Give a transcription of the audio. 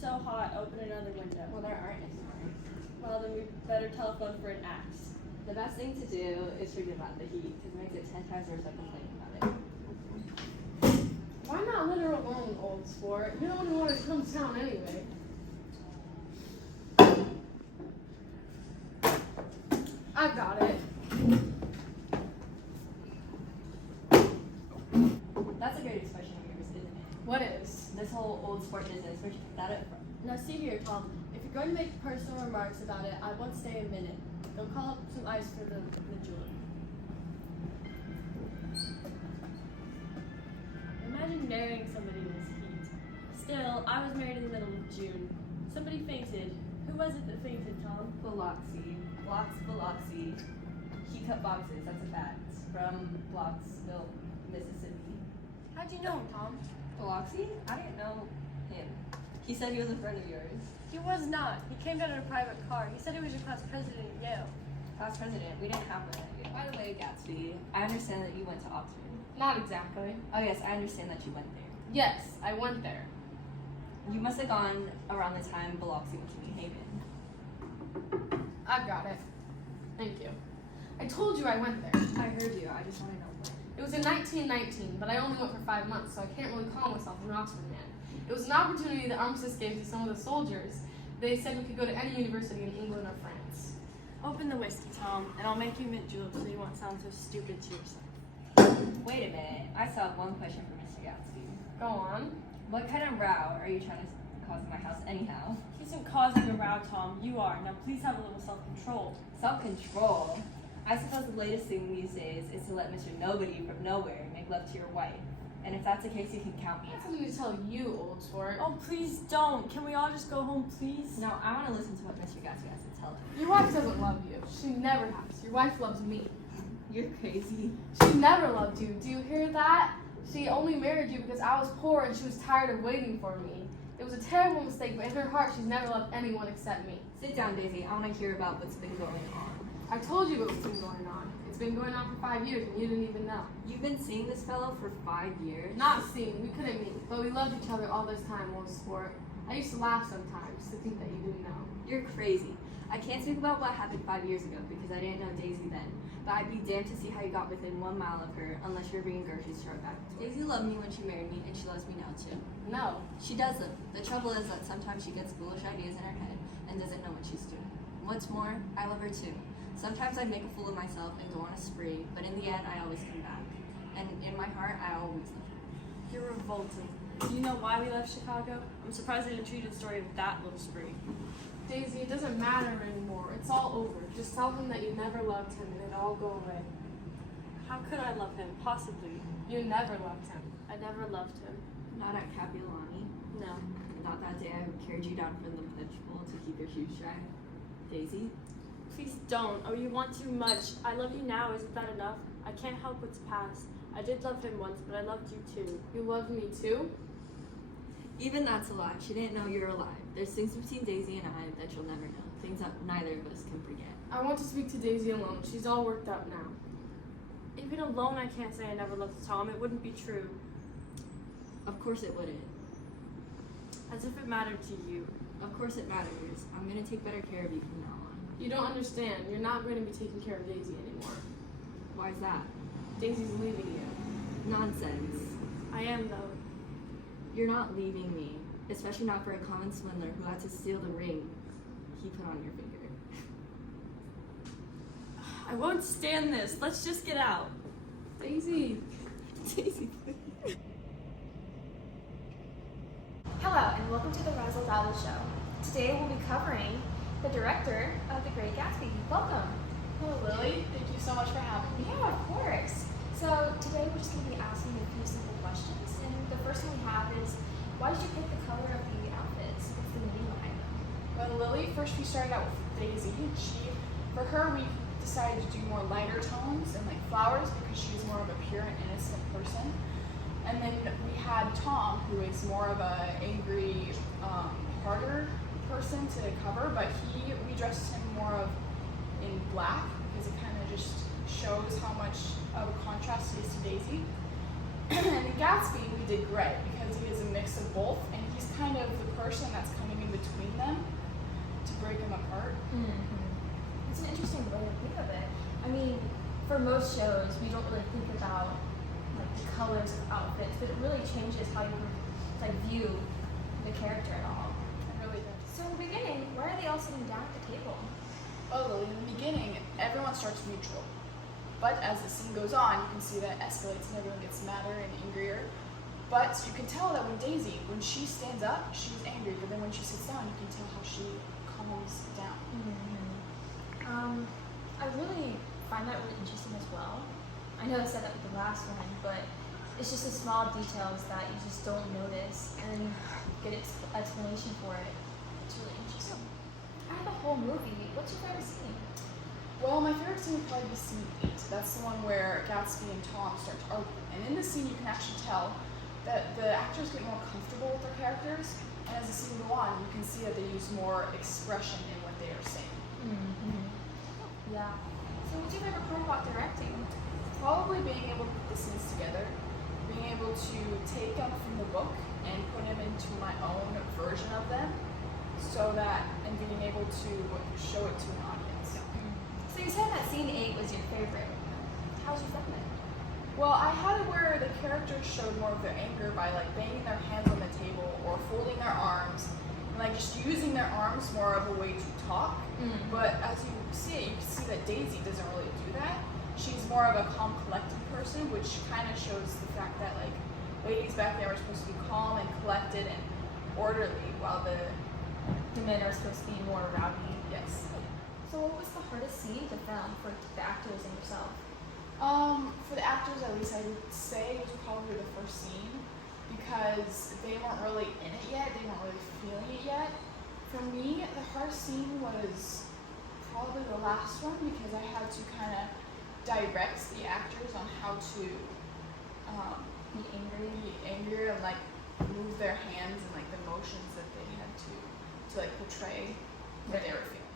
so hot, open another window. Well, there aren't anymore. Well, then we better telephone for an axe. The best thing to do is forget about the heat, because it makes it 10 times worse by complaining about it. Why not let her alone, old sport? You're the one who wanted to come to town anyway. I've got it. That's a great expression of yours, isn't it? What is? This whole old sport business, where'd you pick that up from? Now see here, Tom. If you're going to make personal remarks about it, I won't stay a minute. Go call up some ice for the julep. Imagine marrying somebody in this heat. Still, I was married in the middle of June. Somebody fainted. Who was it that fainted, Tom? Biloxi. Biloxi. He cut boxes, that's a fact. From Blocksville, Mississippi. How'd you know him, Tom? Biloxi? I didn't know him. He said he was a friend of yours. He was not. He came down in a private car. He said he was your class president at Yale. Class president, we didn't have one at Yale. By the way, Gatsby, I understand that you went to Oxford. Not exactly. Oh yes, I understand that you went there. Yes, I went there. You must have gone around the time Biloxi went to New Haven. I've got it. Thank you. I told you I went there. I heard you, I just want to know when. It was in 1919, but I only went for 5 months, so I can't really call myself an Oxford man. It was an opportunity the armistice gave to some of the soldiers. They said we could go to any university in England or France. Open the whiskey, Tom, and I'll make you mint julep so you won't sound so stupid to yourself. Wait a minute, I still have one question for Mr. Gatsby. Go on. What kind of row are you trying to cause in my house anyhow? He isn't causing a row, Tom. You are. Now please have a little self-control. Self-control? I suppose the latest thing these days is to let Mr. Nobody from nowhere make love to your wife. And if that's the case, you can count me I have out. something to tell you, old sport. Oh, please don't. Can we all just go home, please? No, I want to listen to what Mr. Gatsby has to tell him. Your wife doesn't love you. She never has. Your wife loves me. You're crazy. She never loved you. Do you hear that? She only married you because I was poor and she was tired of waiting for me. It was a terrible mistake, but in her heart, she's never loved anyone except me. Sit down, Daisy. I want to hear about what's been going on. I told you what's been going on. It's been going on for 5 years and you didn't even know. You've been seeing this fellow for 5 years? Not seeing, we couldn't meet, but we loved each other all this time, old sport. I used to laugh sometimes to think that you didn't know. You're crazy. I can't speak about what happened 5 years ago because I didn't know Daisy then. But I'd be damned to see how you got within 1 mile of her unless you're bringing groceries to our back door. Daisy loved me when she married me and she loves me now too. No. She doesn't. The trouble is that sometimes she gets foolish ideas in her head and doesn't know what she's doing. What's more, I love her too. Sometimes I make a fool of myself and go on a spree, but in the end I always come back. And in my heart, I always love her. You're revolting. Do you know why we left Chicago? I'm surprised they didn't treat the story of that little spree. Daisy, it doesn't matter anymore. It's all over. Just tell him that you never loved him and it'll all go away. How could I love him? Possibly. You never loved him. I never loved him. Not at Capulani. No. Not that day I carried you down from the punch bowl to keep your shoes dry. Daisy? Please don't. Oh, you want too much. I love you now. Isn't that enough? I can't help what's past. I did love him once, but I loved you too. You loved me too? Even that's a lie. She didn't know you were alive. There's things between Daisy and I that you'll never know. Things that neither of us can forget. I want to speak to Daisy alone. She's all worked up now. Even alone, I can't say I never loved Tom. It wouldn't be true. Of course it wouldn't. As if it mattered to you. Of course it matters. I'm gonna take better care of you from now on. You don't understand. You're not going to be taking care of Daisy anymore. Why is that? Daisy's leaving you. Nonsense. I am, though. You're not leaving me. Especially not for a common swindler who had to steal the ring he put on your finger. I won't stand this. Let's just get out. Daisy. Daisy. Hello, and welcome to the Razzle Dazzle Show. Today we'll be covering the director of The Great Gatsby. Welcome. Hello, Lily. Thank you so much for having me. Yeah, of course. So today we're just going to be asking a few simple questions, and the first one we have is, why did you pick the color of the outfits? What's the meaning behind them? Well, Lily, first we started out with Daisy. For her, we decided to do more lighter tones and like flowers because she was more of a pure and innocent person. And then we had Tom, who is more of a angry, harder person to cover, but we dressed him more of in black because it kind of just shows how much of a contrast he is to Daisy. And in Gatsby, we did gray because he is a mix of both, and he's kind of the person that's coming in between them to break them apart. It's an interesting way to think of it. I mean, for most shows, we don't really think about like the colors of outfits, but it really changes how you like view the character at all. It really does. So in the beginning, why are they all sitting down at the table? Oh, in the beginning, everyone starts neutral. But as the scene goes on, you can see that it escalates and everyone gets madder and angrier. But you can tell that when she stands up, she's angry, but then when she sits down, you can tell how she calms down. I really find that really interesting as well. I know I said that with the last one, but it's just the small details that you just don't notice and then you get explanation for it. It's really interesting. Out of the whole movie, what's your favorite scene? Well, my favorite scene would probably be scene 8. That's the one where Gatsby and Tom start to argue. And in this scene, you can actually tell that the actors get more comfortable with their characters. And as the scene goes on, you can see that they use more expression in what they are saying. Yeah. So what's your favorite part about directing? Probably being able to put the scenes together, being able to take them from the book and put them into my own version of them, and being able to show it to an audience. So you said that scene 8 was your favorite. How was you film it? Well, I had it where the characters showed more of their anger by like banging their hands on the table or folding their arms and like just using their arms more of a way to talk. But as you see it, you can see that Daisy doesn't really do that. She's more of a calm, collected person, which kind of shows the fact that like ladies back then were supposed to be calm and collected and orderly, while the men are supposed to be more rowdy. yes. So what was the hardest scene to film for the actors and yourself? For the actors, at least I would say it was probably the first scene because they weren't really in it yet. They weren't really feeling it yet. For me, the hardest scene was probably the last one because I had to kind of direct the actors on how to Be angrier and like move their hands and like the motions that they had to like portray what they were feeling.